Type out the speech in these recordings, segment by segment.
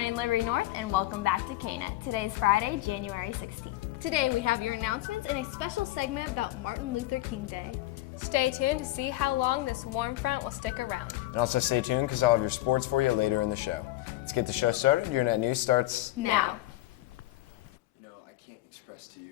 morning, Liberty North, and welcome back to KNET. Today is Friday, January 16th. Today we have your announcements and a special segment about Martin Luther King Day. Stay tuned to see how long this warm front will stick around. And also stay tuned because I'll have your sports for you later in the show. Let's get the show started. Your Net News starts now. You know, I can't express to you.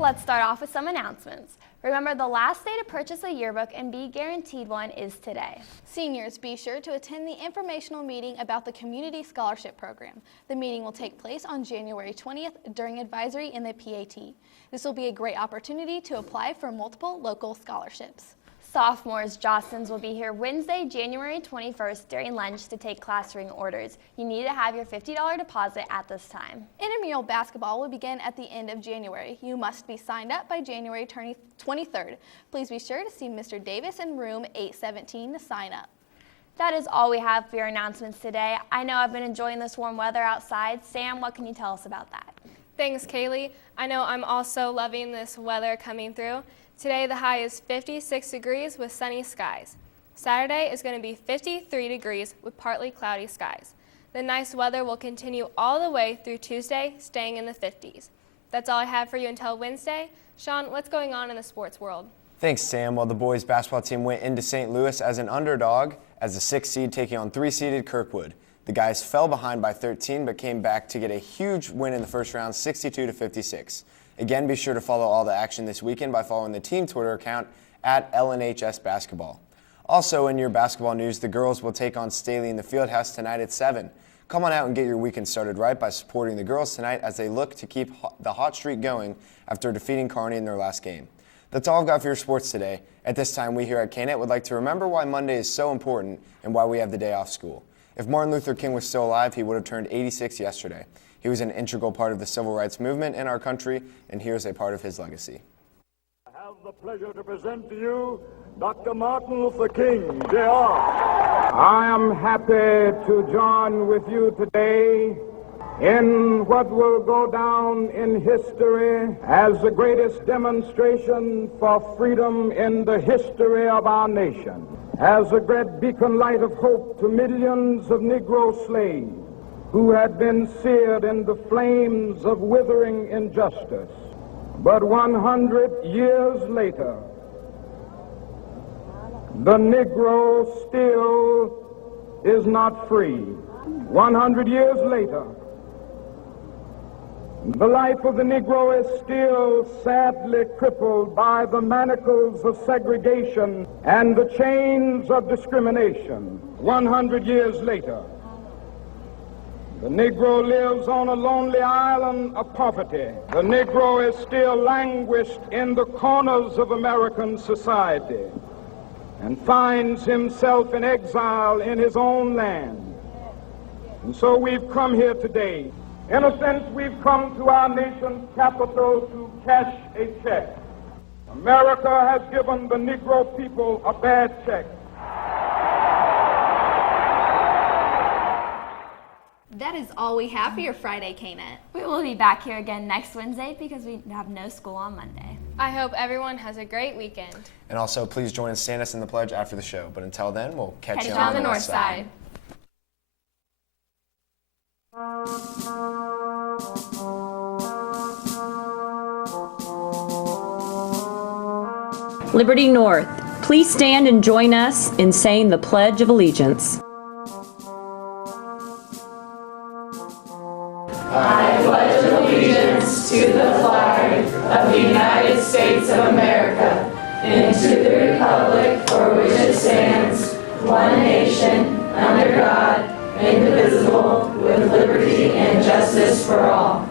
Let's start off with some announcements. Remember, the last day to purchase a yearbook and be guaranteed one is today. Seniors, be sure to attend the informational meeting about the Community Scholarship Program. The meeting will take place on January 20th during advisory in the PAT. This will be a great opportunity to apply for multiple local scholarships. Sophomores, Jostens will be here Wednesday, January 21st during lunch to take classroom orders. You need to have your $50 deposit at this time. Intramural basketball will begin at the end of January. You must be signed up by January 23rd. Please be sure to see Mr. Davis in room 817 to sign up. That is all we have for your announcements today. I know I've been enjoying this warm weather outside. Sam, what can you tell us about that? Thanks, Kaylee. I know I'm also loving this weather coming through. Today the high is 56 degrees with sunny skies. Saturday is going to be 53 degrees with partly cloudy skies. The nice weather will continue all the way through Tuesday, staying in the 50s. That's all I have for you until Wednesday. Sean, what's going on in the sports world? Thanks, Sam. Well, the boys basketball team went into St. Louis as an underdog as the 6th seed taking on 3-seeded Kirkwood. The guys fell behind by 13 but came back to get a huge win in the first round, 62-56. Again, be sure to follow all the action this weekend by following the team Twitter account at LNHS Basketball. Also, in your basketball news, the girls will take on Staley in the Fieldhouse tonight at 7. Come on out and get your weekend started right by supporting the girls tonight as they look to keep the hot streak going after defeating Kearney in their last game. That's all I've got for your sports today. At this time, we here at KNET would like to remember why Monday is so important and why we have the day off school. If Martin Luther King was still alive, he would have turned 86 yesterday. He was an integral part of the civil rights movement in our country, and here's a part of his legacy. I have the pleasure to present to you Dr. Martin Luther King, Jr. I am happy to join with you today in what will go down in history as the greatest demonstration for freedom in the history of our nation, as a great beacon light of hope to millions of Negro slaves who had been seared in the flames of withering injustice. But 100 years later, the Negro still is not free. 100 years later, the life of the Negro is still sadly crippled by the manacles of segregation and the chains of discrimination. 100 years later, the Negro lives on a lonely island of poverty. The Negro is still languished in the corners of American society and finds himself in exile in his own land. And so we've come here today. In a sense, we've come to our nation's capital to cash a check. America has given the Negro people a bad check. That is all we have for your Friday, KNET. We will be back here again next Wednesday because we have no school on Monday. I hope everyone has a great weekend. And also, please join us, stand us in the pledge after the show. But until then, we'll catch you on the north side. Liberty North, please stand and join us in saying the Pledge of Allegiance. I pledge allegiance to the flag of the United States of America and to the republic for which it stands, one nation, under God, indivisible, with liberty and justice for all.